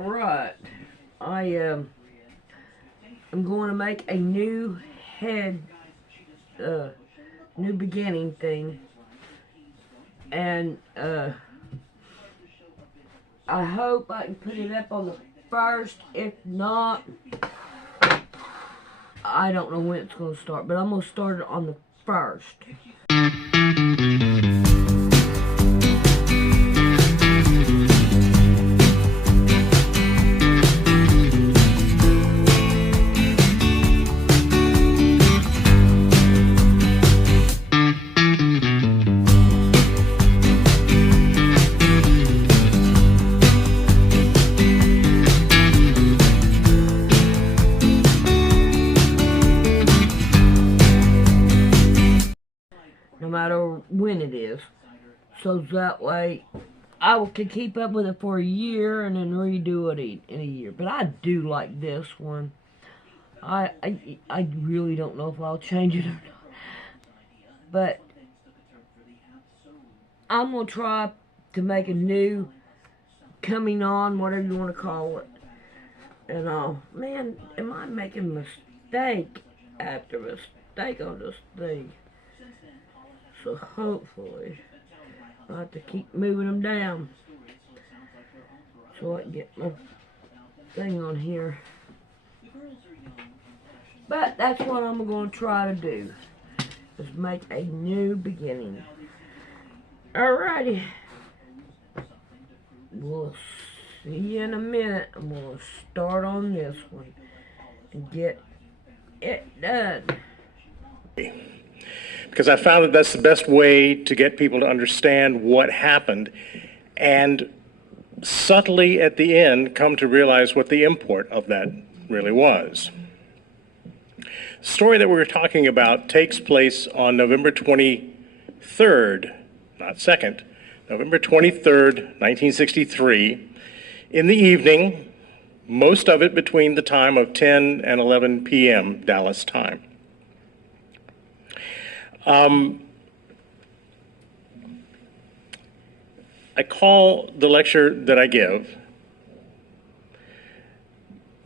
Alright, I'm going to make a new new beginning thing, and I hope I can put it up on the 1st. If not, I don't know when it's going to start, but I'm going to start it on the 1st. No matter when it is, so that way I can keep up with it for a year and then redo it in a year. But I do like this one. I really don't know if I'll change it or not, but I'm gonna try to make a new coming on, whatever you want to call it. And man, am I making mistake after mistake on this thing? So hopefully I'll have to keep moving them down so I can get my thing on here. But that's what I'm going to try to do, is make a new beginning. Alrighty. We'll see you in a minute. I'm going to start on this one and get it done. Because I found that that's the best way to get people to understand what happened and subtly at the end come to realize what the import of that really was. The story that we're talking about takes place on November 23rd, not 2nd, November 23rd, 1963, in the evening, most of it between the time of 10 and 11 p.m. Dallas time. I call the lecture that I give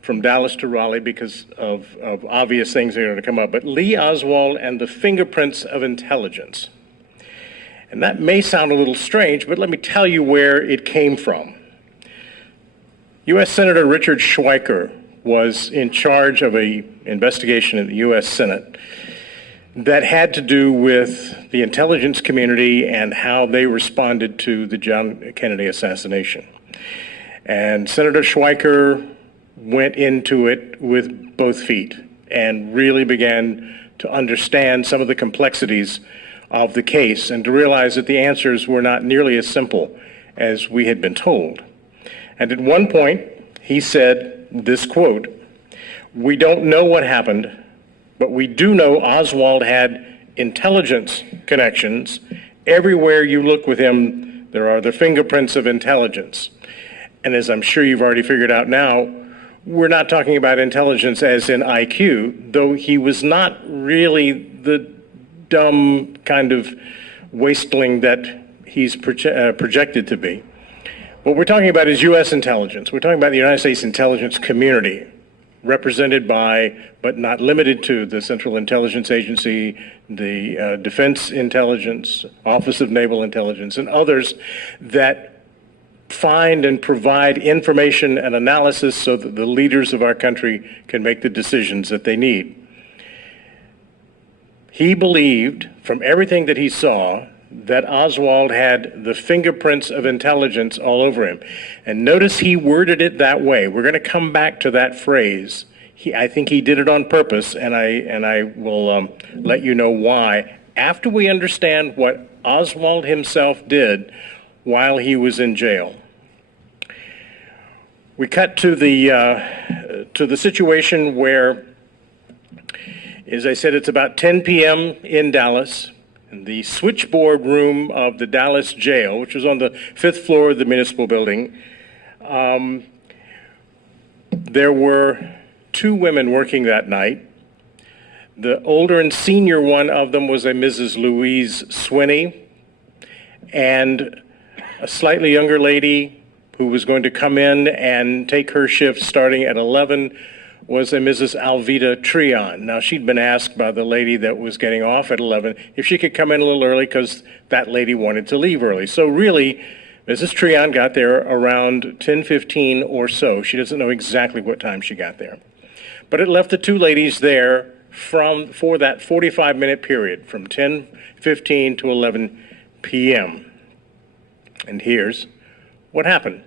from Dallas to Raleigh because of obvious things that are going to come up, but Lee Oswald and the Fingerprints of Intelligence. And that may sound a little strange, but let me tell you where it came from. U.S. Senator Richard Schweiker was in charge of an investigation in the U.S. Senate that had to do with the intelligence community and how they responded to the John Kennedy assassination. And Senator Schweiker went into it with both feet and really began to understand some of the complexities of the case and to realize that the answers were not nearly as simple as we had been told. And at one point, he said this quote, "We don't know what happened, but we do know Oswald had intelligence connections. Everywhere you look with him, there are the fingerprints of intelligence." And as I'm sure you've already figured out now, we're not talking about intelligence as in IQ, though he was not really the dumb kind of wasteling that he's projected to be. What we're talking about is U.S. intelligence. We're talking about the United States intelligence community, represented by, but not limited to, the Central Intelligence Agency, the Defense Intelligence, Office of Naval Intelligence, and others that find and provide information and analysis so that the leaders of our country can make the decisions that they need. He believed, from everything that he saw, that Oswald had the fingerprints of intelligence all over him. And notice he worded it that way. We're going to come back to that phrase. I think he did it on purpose, and I will let you know why after we understand what Oswald himself did while he was in jail. We cut to the situation where, as I said, it's about 10 p.m. in Dallas. In the switchboard room of the Dallas jail, which was on the 5th floor of the municipal building, there were 2 women working that night. The older and senior one of them was a Mrs. Louise Swinney, and a slightly younger lady who was going to come in and take her shift starting at 11 was a Mrs. Alvita Treon. Now, she'd been asked by the lady that was getting off at 11 if she could come in a little early because that lady wanted to leave early. So really, Mrs. Treon got there around 10:15 or so. She doesn't know exactly what time she got there. But it left the two ladies there for that 45-minute period, from 10:15 to 11 p.m. And here's what happened.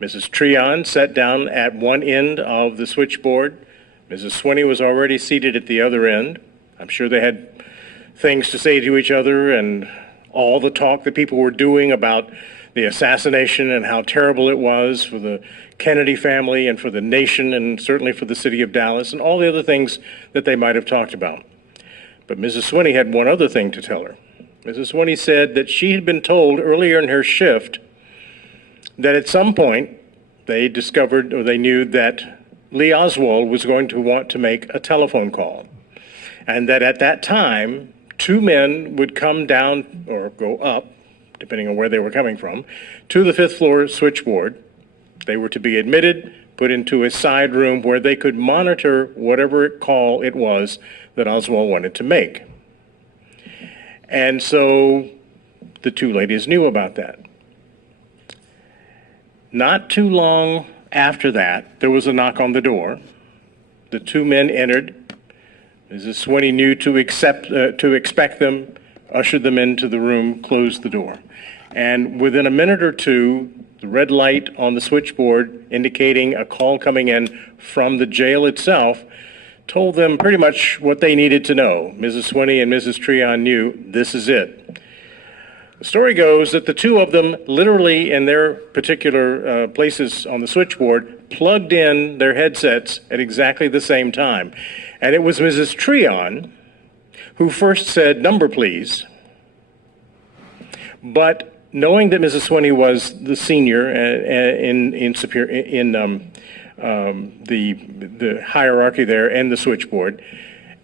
Mrs. Treon sat down at one end of the switchboard. Mrs. Swinney was already seated at the other end. I'm sure they had things to say to each other and all the talk that people were doing about the assassination and how terrible it was for the Kennedy family and for the nation and certainly for the city of Dallas and all the other things that they might have talked about. But Mrs. Swinney had one other thing to tell her. Mrs. Swinney said that she had been told earlier in her shift that at some point they discovered or they knew that Lee Oswald was going to want to make a telephone call. And that at that time, two men would come down or go up, depending on where they were coming from, to the fifth floor switchboard. They were to be admitted, put into a side room where they could monitor whatever call it was that Oswald wanted to make. And so the two ladies knew about that. Not too long after that, there was a knock on the door. The two men entered. Mrs. Swinney knew to expect them, ushered them into the room, closed the door. And within a minute or two, the red light on the switchboard indicating a call coming in from the jail itself told them pretty much what they needed to know. Mrs. Swinney and Mrs. Treon knew this is it. The story goes that the two of them literally in their particular places on the switchboard plugged in their headsets at exactly the same time. And it was Mrs. Treon who first said, "Number, please." But knowing that Mrs. Swinney was the senior in the hierarchy there and the switchboard,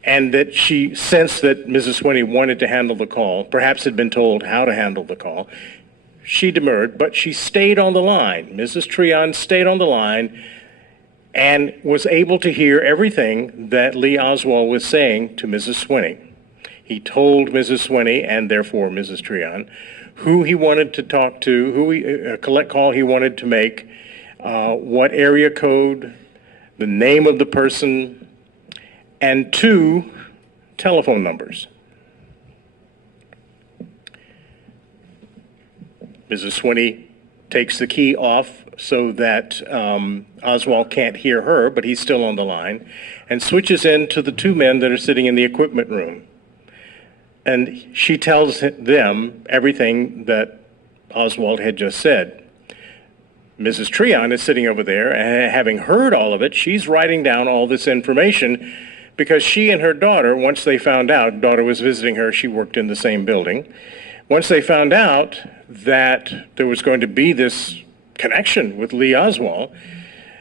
and that she sensed that Mrs. Swinney wanted to handle the call, perhaps had been told how to handle the call, she demurred, but she stayed on the line. Mrs. Treon stayed on the line and was able to hear everything that Lee Oswald was saying to Mrs. Swinney. He told Mrs. Swinney, and therefore Mrs. Treon, who he wanted to talk to, collect call he wanted to make, what area code, the name of the person, and two telephone numbers. Mrs. Swinney takes the key off so that Oswald can't hear her, but he's still on the line, and switches in to the two men that are sitting in the equipment room. And she tells them everything that Oswald had just said. Mrs. Treon is sitting over there, and having heard all of it, she's writing down all this information because she and her daughter, once they found out, daughter was visiting her, she worked in the same building, once they found out that there was going to be this connection with Lee Oswald,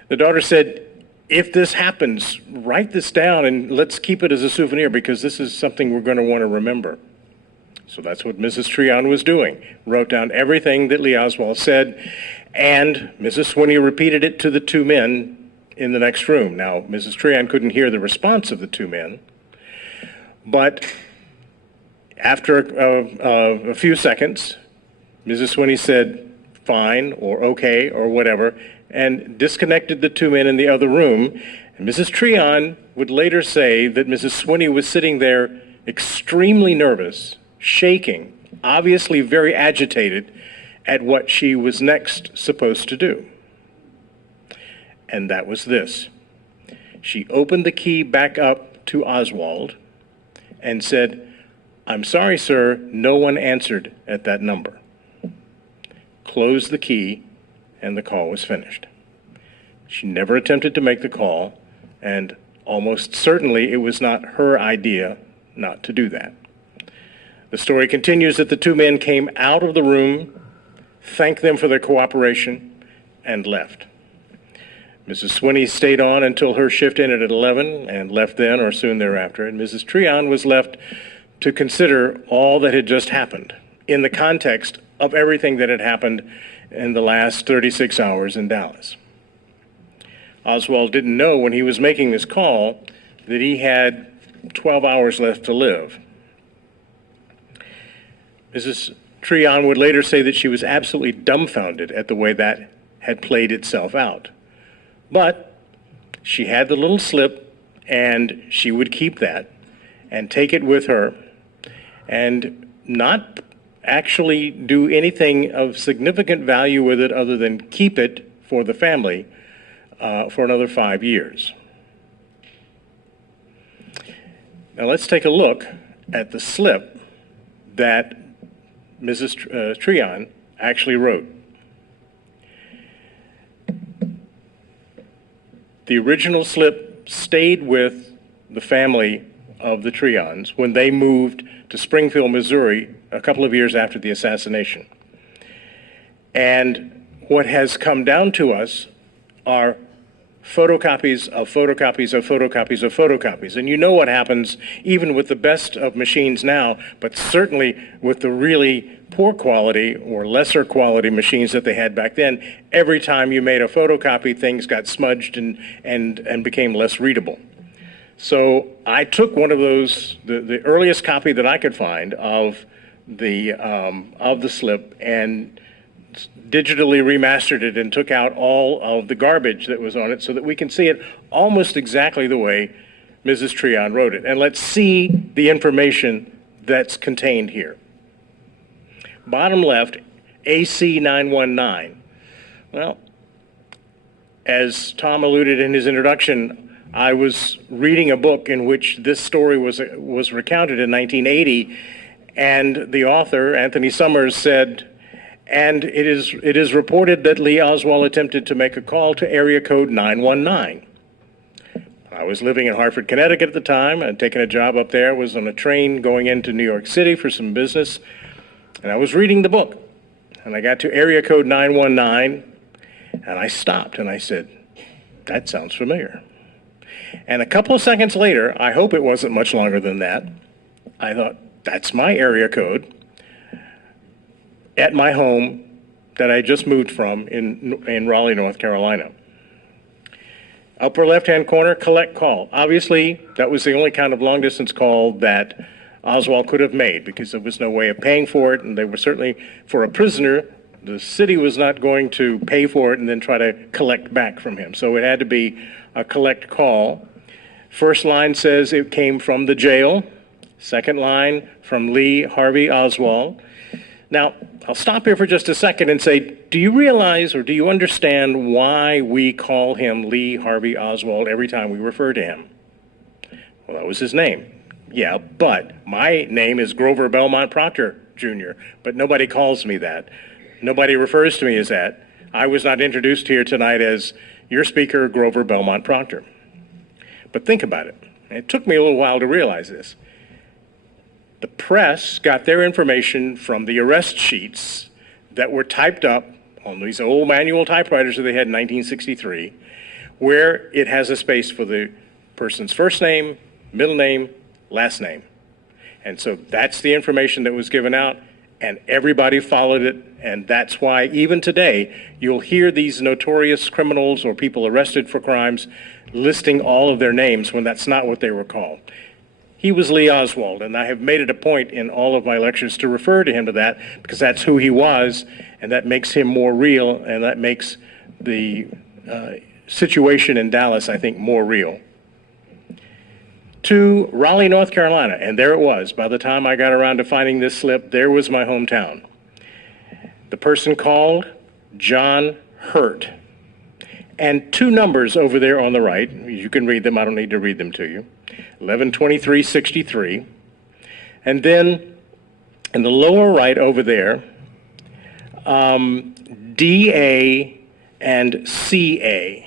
the daughter said, "If this happens, write this down and let's keep it as a souvenir because this is something we're going to want to remember." So that's what Mrs. Treon was doing, wrote down everything that Lee Oswald said, and Mrs. Swinney repeated it to the two men in the next room. Now, Mrs. Treon couldn't hear the response of the two men, but after a few seconds, Mrs. Swinney said, "Fine," or "Okay," or whatever, and disconnected the two men in the other room. And Mrs. Treon would later say that Mrs. Swinney was sitting there extremely nervous, shaking, obviously very agitated at what she was next supposed to do. And that was this. She opened the key back up to Oswald and said, "I'm sorry, sir, no one answered at that number." Closed the key, and the call was finished. She never attempted to make the call, and almost certainly it was not her idea not to do that. The story continues that the two men came out of the room, thanked them for their cooperation, and left. Mrs. Swinney stayed on until her shift ended at 11 and left then or soon thereafter, and Mrs. Treon was left to consider all that had just happened in the context of everything that had happened in the last 36 hours in Dallas. Oswald didn't know when he was making this call that he had 12 hours left to live. Mrs. Treon would later say that she was absolutely dumbfounded at the way that had played itself out. But she had the little slip, and she would keep that and take it with her and not actually do anything of significant value with it other than keep it for the family for another 5 years. Now let's take a look at the slip that Mrs. Treon actually wrote. The original slip stayed with the family of the Treons when they moved to Springfield, Missouri, a couple of years after the assassination. And what has come down to us are photocopies of photocopies of photocopies of photocopies. And you know what happens even with the best of machines now, but certainly with the really poor quality or lesser quality machines that they had back then. Every time you made a photocopy, things got smudged and became less readable. So I took one of those, the earliest copy that I could find of the slip, and digitally remastered it and took out all of the garbage that was on it so that we can see it almost exactly the way Mrs. Treon wrote it. And let's see the information that's contained here. Bottom left, AC 919. Well, as Tom alluded in his introduction, I was reading a book in which this story was recounted in 1980, and the author, Anthony Summers, said, and it is reported that Lee Oswald attempted to make a call to area code 919. I was living in Hartford, Connecticut at the time. I'd taken a job up there, was on a train going into New York City for some business, and I was reading the book. And I got to area code 919, and I stopped, and I said, that sounds familiar. And a couple of seconds later, I hope it wasn't much longer than that, I thought, that's my area code at my home that I just moved from in Raleigh, North Carolina. Upper left-hand corner, collect call. Obviously, that was the only kind of long-distance call that Oswald could have made because there was no way of paying for it, and they were certainly, for a prisoner, the city was not going to pay for it and then try to collect back from him. So it had to be a collect call. First line says it came from the jail. Second line, from Lee Harvey Oswald. Now, I'll stop here for just a second and say, do you realize or do you understand why we call him Lee Harvey Oswald every time we refer to him? Well, that was his name. Yeah, but my name is Grover Belmont Proctor, Jr., but nobody calls me that. Nobody refers to me as that. I was not introduced here tonight as your speaker, Grover Belmont Proctor. But think about it. It took me a little while to realize this. The press got their information from the arrest sheets that were typed up on these old manual typewriters that they had in 1963, where it has a space for the person's first name, middle name, last name. And so that's the information that was given out, and everybody followed it, and that's why even today you'll hear these notorious criminals or people arrested for crimes listing all of their names when that's not what they were called. He was Lee Oswald, and I have made it a point in all of my lectures to refer to him to that because that's who he was, and that makes him more real, and that makes the situation in Dallas, I think, more real. To Raleigh, North Carolina, and there it was. By the time I got around to finding this slip, there was my hometown. The person called John Hurt. And two numbers over there on the right, you can read them, I don't need to read them to you, 112363. And then in the lower right over there, DA and CA.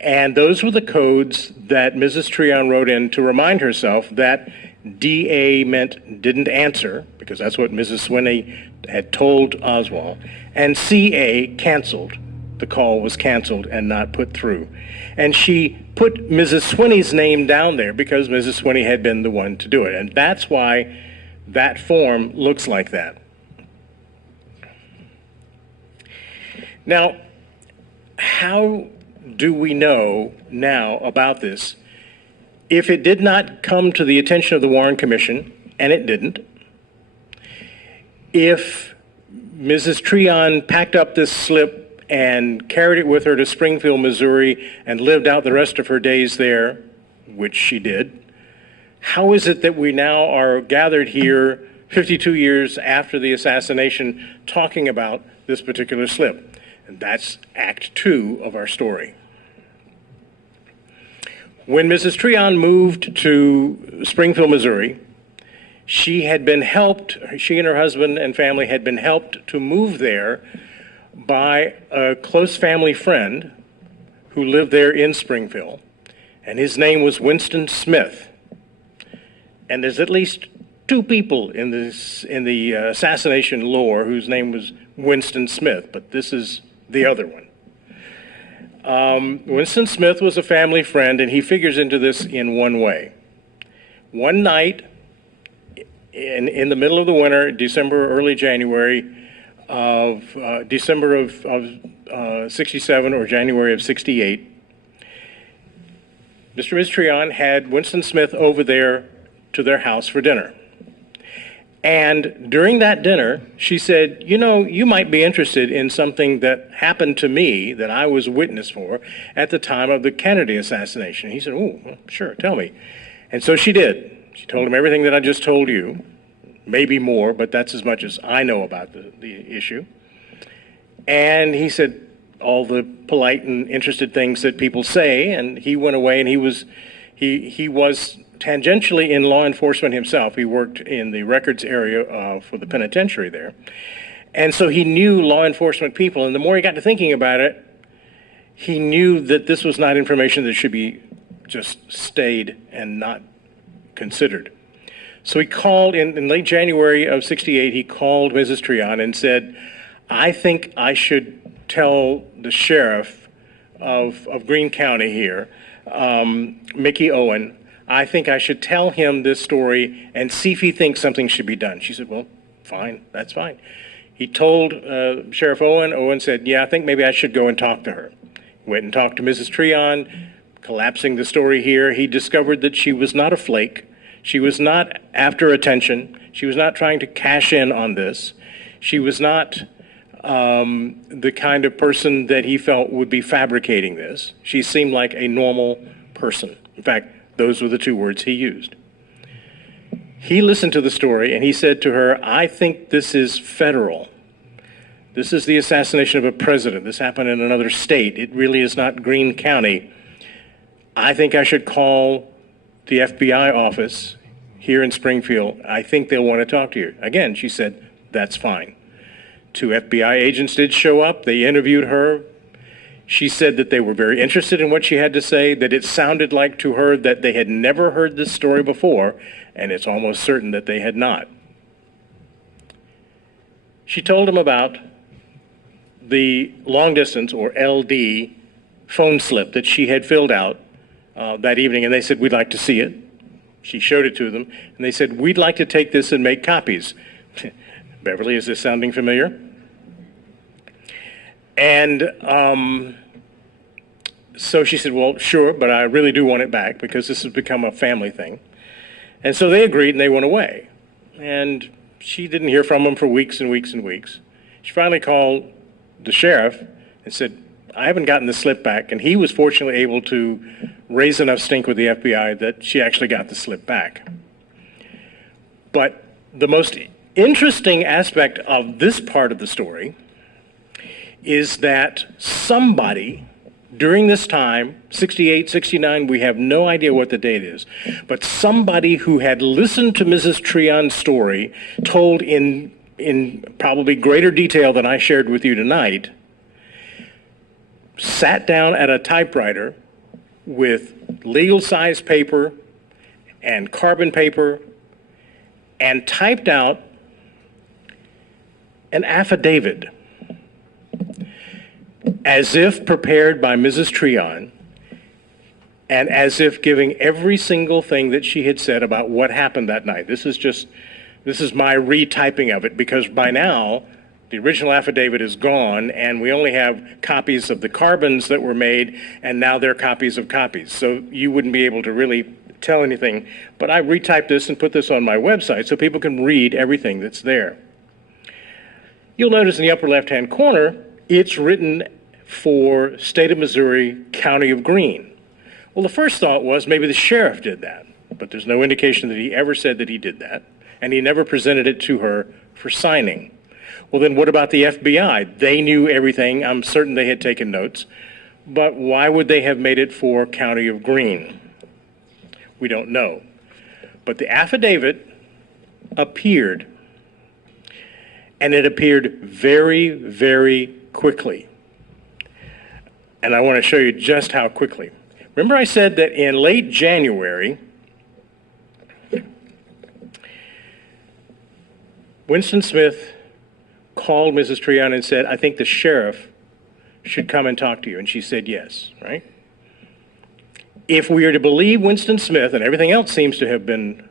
And those were the codes that Mrs. Treon wrote in to remind herself that DA meant didn't answer, because that's what Mrs. Swinney had told Oswald, and CA canceled. The call was canceled and not put through. And she put Mrs. Swinney's name down there because Mrs. Swinney had been the one to do it. And that's why that form looks like that. Now, how do we know now about this if it did not come to the attention of the Warren Commission, and it didn't? If Mrs. Treon packed up this slip and carried it with her to Springfield, Missouri, and lived out the rest of her days there, which she did, how is it that we now are gathered here 52 years after the assassination talking about this particular slip? And that's Act 2 of our story. When Mrs. Treon moved to Springfield, Missouri, she and her husband and family had been helped to move there by a close family friend who lived there in Springfield, and his name was Winston Smith. And there's at least two people in the assassination lore whose name was Winston Smith, but this is the other one. Winston Smith was a family friend, and he figures into this in one way. One night, in the middle of the winter, December, early January of December of 67 or January of 68, Mr. and Ms. Treon had Winston Smith over there to their house for dinner. And during that dinner, she said, you know, you might be interested in something that happened to me that I was witness for at the time of the Kennedy assassination. He said, oh, well, sure, tell me. And so she did. She told him everything that I just told you, maybe more, but that's as much as I know about the issue. And he said all the polite and interested things that people say, and he went away, and he was tangentially in law enforcement himself. He worked in the records area for the penitentiary there. And so he knew law enforcement people, and the more he got to thinking about it, he knew that this was not information that should be just stayed and not considered. So he called in late January of 68, he called Mrs. Treon and said, I think I should tell the sheriff of Greene County here, Mickey Owen, I think I should tell him this story and see if he thinks something should be done. She said, well, fine, that's fine. He told Sheriff Owen. Owen said, yeah, I think maybe I should go and talk to her. Went and talked to Mrs. Treon. Collapsing the story here, he discovered that she was not a flake. She was not after attention. She was not trying to cash in on this. She was not the kind of person that he felt would be fabricating this. She seemed like a normal person. In fact, those were the two words he used. He listened to the story and he said to her, I think this is federal. This is the assassination of a president. This happened in another state. It really is not Greene County. I think I should call the FBI office here in Springfield. I think they'll want to talk to you. Again, she said, that's fine. 2 FBI agents did show up. They interviewed her. She said that they were very interested in what she had to say, that it sounded like to her that they had never heard this story before, and it's almost certain that they had not. She told them about the long distance, or LD, phone slip that she had filled out that evening, and they said, we'd like to see it. She showed it to them, and they said, we'd like to take this and make copies. Beverly, is this sounding familiar? And so she said, well, sure, but I really do want it back because this has become a family thing. And so they agreed and they went away. And she didn't hear from them for weeks and weeks and weeks. She finally called the sheriff and said, I haven't gotten the slip back. And he was fortunately able to raise enough stink with the FBI that she actually got the slip back. But the most interesting aspect of this part of the story is that somebody during this time, 68, 69, we have no idea what the date is, but somebody who had listened to Mrs. Treon's story, told in probably greater detail than I shared with you tonight, sat down at a typewriter with legal-size paper and carbon paper and typed out an affidavit as if prepared by Mrs. Treon, and as if giving every single thing that she had said about what happened that night. This is my retyping of it, because by now The original affidavit is gone, and we only have copies of the carbons that were made, and now they're copies of copies. So you wouldn't be able to really tell anything. But I retyped this and put this on my website so people can read everything that's there. You'll notice in the upper left-hand corner, it's written for State of Missouri, County of Greene. Well, the first thought was maybe the sheriff did that, but there's no indication that he ever said that he did that, and he never presented it to her for signing. Well, then what about the FBI? They knew everything. I'm certain they had taken notes. But why would they have made it for County of Greene? We don't know. But the affidavit appeared, and it appeared very, very quickly. And I want to show you just how quickly. Remember I said that in late January, Winston Smith called Mrs. Treon and said, I think the sheriff should come and talk to you. And she said yes, right? If we are to believe Winston Smith, and everything else seems to have been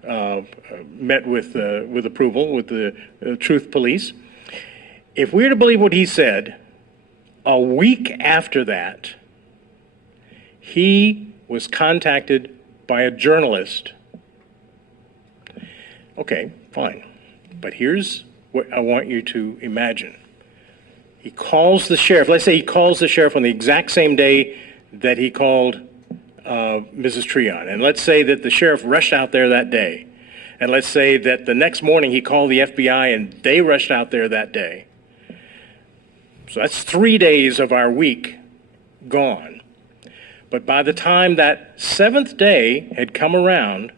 met with approval with the Truth Police, if we are to believe what he said, a week after that, he was contacted by a journalist. Okay, fine. But here's what I want you to imagine. He calls the sheriff. Let's say he calls the sheriff on the exact same day that he called Mrs. Treon. And let's say that the sheriff rushed out there that day. And let's say that the next morning he called the FBI and they rushed out there that day. So that's 3 days of our week gone. But by the time that seventh day had come around,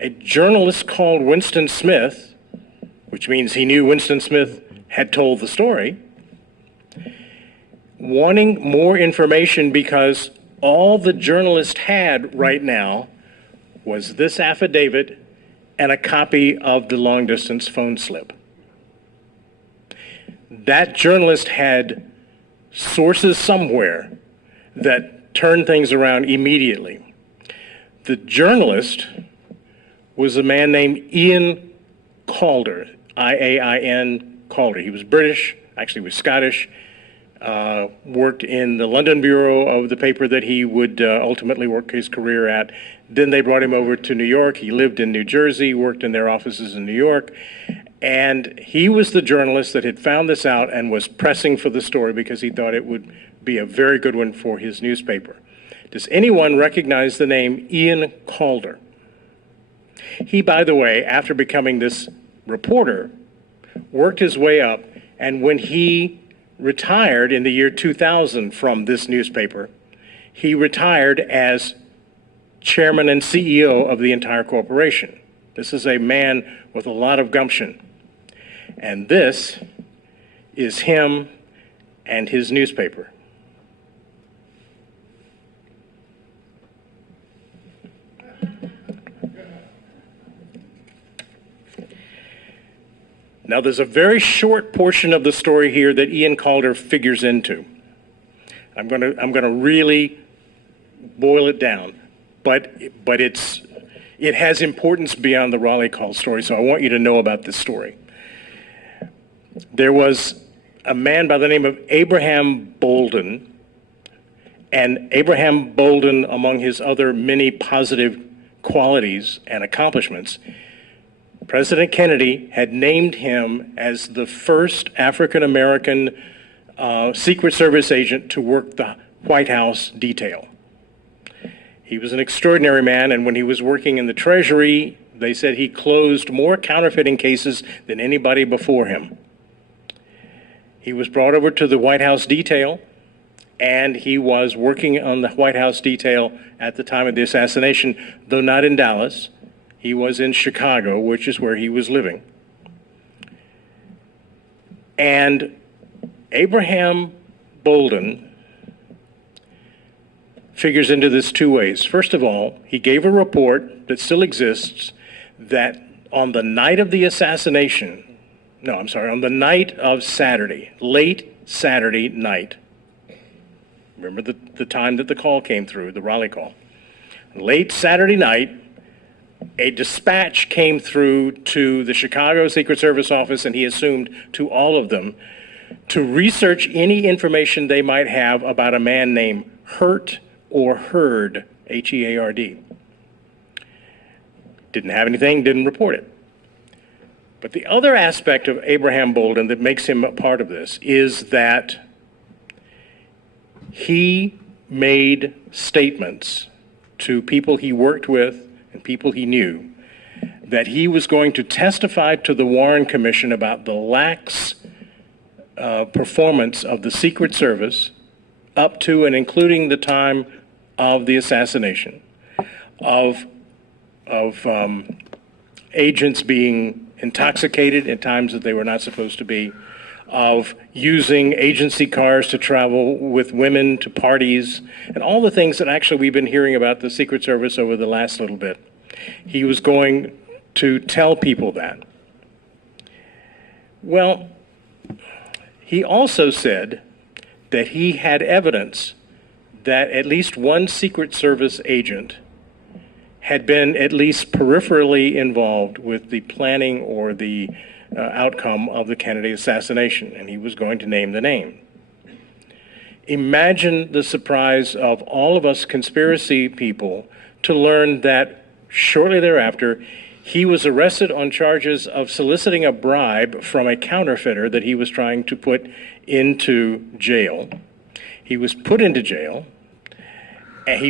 a journalist called Winston Smith, which means he knew Winston Smith had told the story, wanting more information because all the journalist had right now was this affidavit and a copy of the long-distance phone slip. That journalist had sources somewhere that turned things around immediately. The journalist was a man named Ian Calder, I-A-I-N Calder. He was British, actually was Scottish, worked in the London bureau of the paper that he would ultimately work his career at. Then they brought him over to New York. He lived in New Jersey, worked in their offices in New York. And he was the journalist that had found this out and was pressing for the story because he thought it would be a very good one for his newspaper. Does anyone recognize the name Ian Calder? He, by the way, after becoming this reporter, worked his way up, and when he retired in the year 2000 from this newspaper, he retired as chairman and CEO of the entire corporation. This is a man with a lot of gumption. And this is him and his newspaper. Now, there's a very short portion of the story here that Ian Calder figures into. I'm going to really boil it down, but it has importance beyond the Raleigh Call story, so I want you to know about this story. There was a man by the name of Abraham Bolden, and Abraham Bolden, among his other many positive qualities and accomplishments, President Kennedy had named him as the first African-American Secret Service agent to work the White House detail. He was an extraordinary man, and when he was working in the Treasury, they said he closed more counterfeiting cases than anybody before him. He was brought over to the White House detail, and he was working on the White House detail at the time of the assassination, though not in Dallas. He was in Chicago, which is where he was living. And Abraham Bolden figures into this two ways. First of all, he gave a report that still exists that on the night of the assassination, on the night of Saturday, late Saturday night, remember the time that the call came through, the Raleigh call. Late Saturday night, a dispatch came through to the Chicago Secret Service office, and he assumed to all of them, to research any information they might have about a man named Hurt or Heard, H-E-A-R-D. Didn't have anything, didn't report it. But the other aspect of Abraham Bolden that makes him a part of this is that he made statements to people he worked with and people he knew that he was going to testify to the Warren Commission about the lax performance of the Secret Service up to and including the time of the assassination, of agents being intoxicated at times that they were not supposed to be, of using agency cars to travel with women to parties, and all the things that actually we've been hearing about the Secret Service over the last little bit. He was going to tell people that. Well, he also said that he had evidence that at least one Secret Service agent had been at least peripherally involved with the planning or the outcome of the Kennedy assassination, and he was going to name the name. Imagine the surprise of all of us conspiracy people to learn that shortly thereafter, he was arrested on charges of soliciting a bribe from a counterfeiter that he was trying to put into jail. He was put into jail, and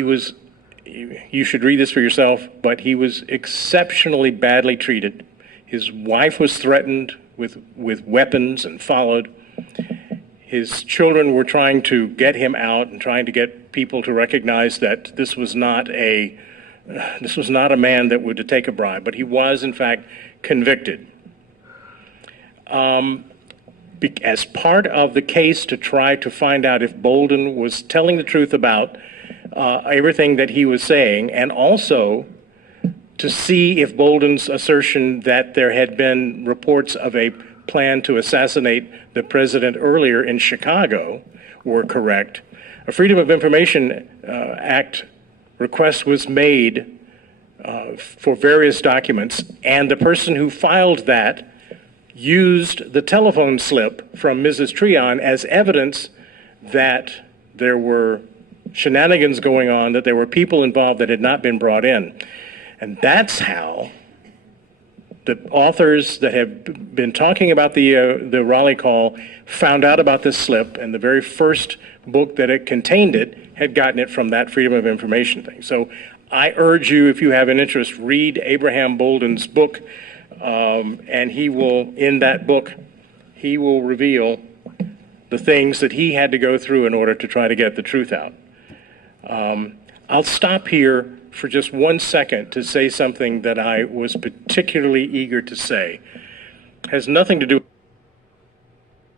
you should read this for yourself, but he was exceptionally badly treated. His wife was threatened with weapons and followed. His children were trying to get him out and trying to get people to recognize that this was not a man that would take a bribe, but he was, in fact, convicted. As part of the case to try to find out if Bolden was telling the truth about everything that he was saying, and also to see if Bolden's assertion that there had been reports of a plan to assassinate the president earlier in Chicago were correct, a Freedom of Information Act request was made for various documents, and the person who filed that used the telephone slip from Mrs. Treon as evidence that there were shenanigans going on, that there were people involved that had not been brought in. And that's how the authors that have been talking about the Raleigh call found out about this slip, and the very first book that it contained it had gotten it from that Freedom of Information thing. So I urge you, if you have an interest, read Abraham Bolden's book, and he will, in that book, he will reveal the things that he had to go through in order to try to get the truth out. I'll stop here for just 1 second to say something that I was particularly eager to say. It has nothing to do